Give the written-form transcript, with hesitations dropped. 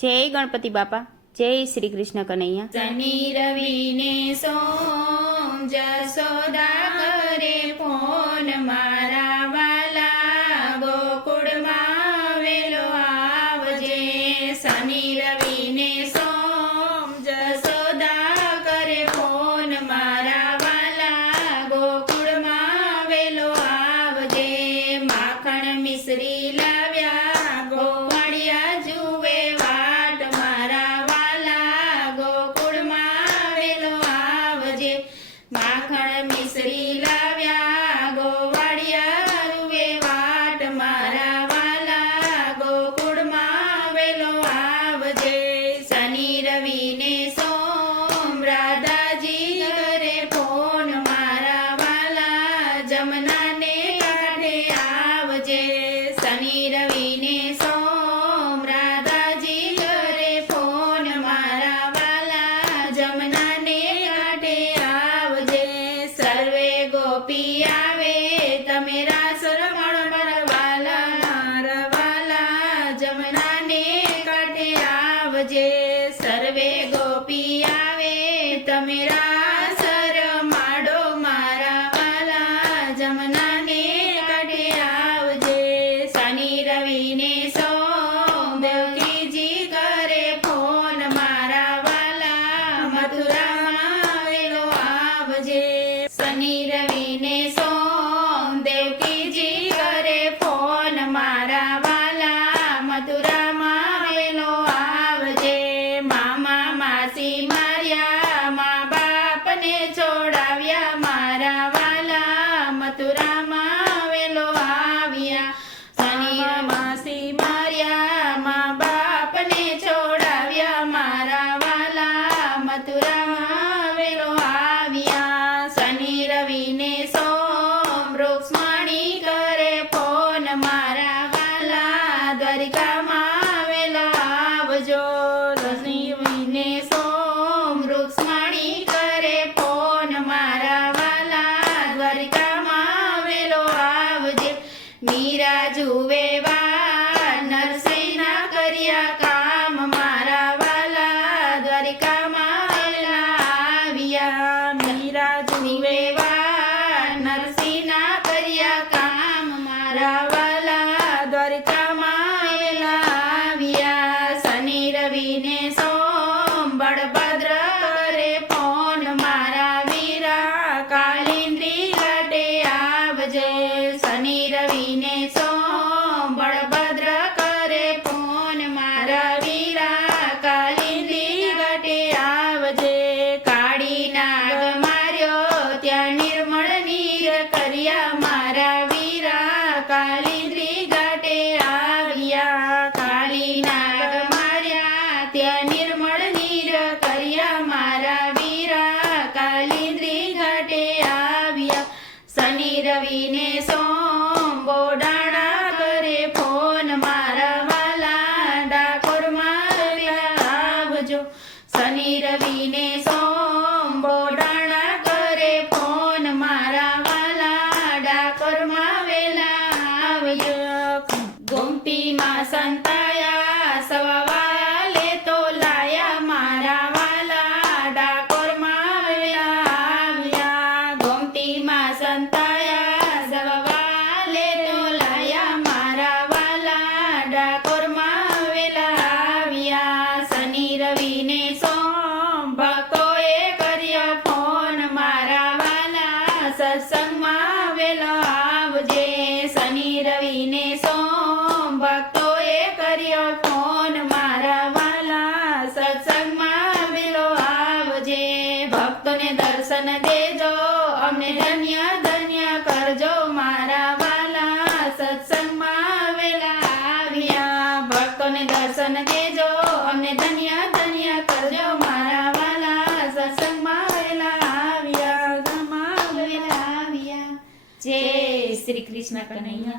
જય ગણપતિ બાપા, જય શ્રી કૃષ્ણ કનૈયા। શનિ રવિ ને સોમ જશોદા કરે ફોન, મારા વાલા ગોકુળમાં વેલો આવજે। શનિ રવિ ને સોમ જશોદા કરે ફોન, મારા વાલા ગોકુળમાં વેલો આવજે। માખણ મિશ્રી લાવ્યા ગોવાળિયા જુએ વાટ, મારા વાલા ગોકુળમાં વેલો આવજે। માખણ મિશ્રી લાવ્યા ગોવાળિયા જુએ વાટ, મારા વાલા ગોકુળમાં વેલો આવજે। શનિ રવિ ને સોમ રાધાજી કરે ફોન, મારા વાલા જમનાને કાંઠે આવજે। શનિ રવિ ને સોમ રાધાજી કરે ફોન, મારા વાલા જમનાને કાંઠે આવજે। સર્વે ગોપી આવે તમે રાસ રમણ, મારા વાલા મારા વાલા જમનાને કાંઠે આવજે। સર્વે ગોપી આવે તમે રાસ રમાડો, મારા વાલા જમનાને કાંઠે આવજે। શનિ રવિ ને સોમ દેવકીજી કરે ફોન, મારા વાલા મથુરામાં વેલો આવજે। શનિ રવિ ને સોમ દેવકીજી કરે ફોન, મારા વાલા મથુરામાં વેલો આવજે। મામા માસી માર્યા મા બાપને છોડાવ્યા, મારા વાલા મથુરામાં વેલો આવ્યા। શનિ માસી માર્યા મા બાપને છોડાવ્યા, મારા વાલા મથુરામાં વેલો આવ્યા। શનિ રવિ ને સોમ રૂક્ષ્મણી કરે ફોન, મારા વાલા દ્વારિકામાં વેલો આવજો। શનિ રવિ ને સોમ રૂક્ષ્મણી કરે ફોન, મારા વાલા દ્વારિકામાં વેલો આવજે। મીરા જુએ વા નરસિંહના કર્યા કામ, મારા વાલા દ્વારિકામાં વેલા આવ્યા। મીરા જુએ વા નરસિંહના કર્યા કામ, મારા વાલા દ્વારિકામાં વેલા આવ્યા। શનિ રવિ ને સોમ બળભદ્ર કરે ફોન, મારા વીરા કાલિંદ્રી ઘાટે આવજે। શનિ રવિ ને સોમ બળભદ્ર કરે ફોન, મારા વીરા કાલિંદ્રી ઘાટે આવજે। કાળી નાગ માર્યો ત્યાં નિર્મળ નીર કર્યા, મારા વીરા કાલિંદ્રી ઘાટે આવ્યા। કાળી નાગ માર્યા ત્યાં નિર્મળ નીર કર્યા, મારા વીરા કાલિંદ્રી ઘાટે આવ્યા। શનિ રવિ ને સોમ બોડાણા કરે ફોન, મારા વાલા ડાકોરમાં વેલા આવજો। શનિ રવિ ને સોમ બોડાણા કરે ફોન, મારા વાલા ડાકોરમાં વેલા આવજો। ગોમતીમાં સંતાયા સવા વાલે તો લાયા, મારા વાલા ડાકોરમાં વેલા આવ્યા। ગોમતીમાં સંતાયા સવા વાલે તો લાયા, મારા વાલા ડાકોરમાં વેલા આવ્યા। શનિ રવિ ને સોમ ભક્તોએ કર્યો ફોન, મારા વાલા સત્સંગમાં વેલો આવજે। શનિ રવિ ને સોમ ભક્તોએ કર્યો ફોન, મારા વાલા સત્સંગમાં વેલો આવજે। ભક્તોને દર્શન દેજો, અમને ધન્ય ધન્ય કરજો, મારા વાલા સત્સંગમાં વેલા આવ્યા। ભક્તોને દર્શન દેજો, અમને ધન્ય ધન્ય કરજો, મારા વાલા સત્સંગમાં વેલા આવ્યા। વેલા આવ્યા। જય શ્રી કૃષ્ણ કનૈયા।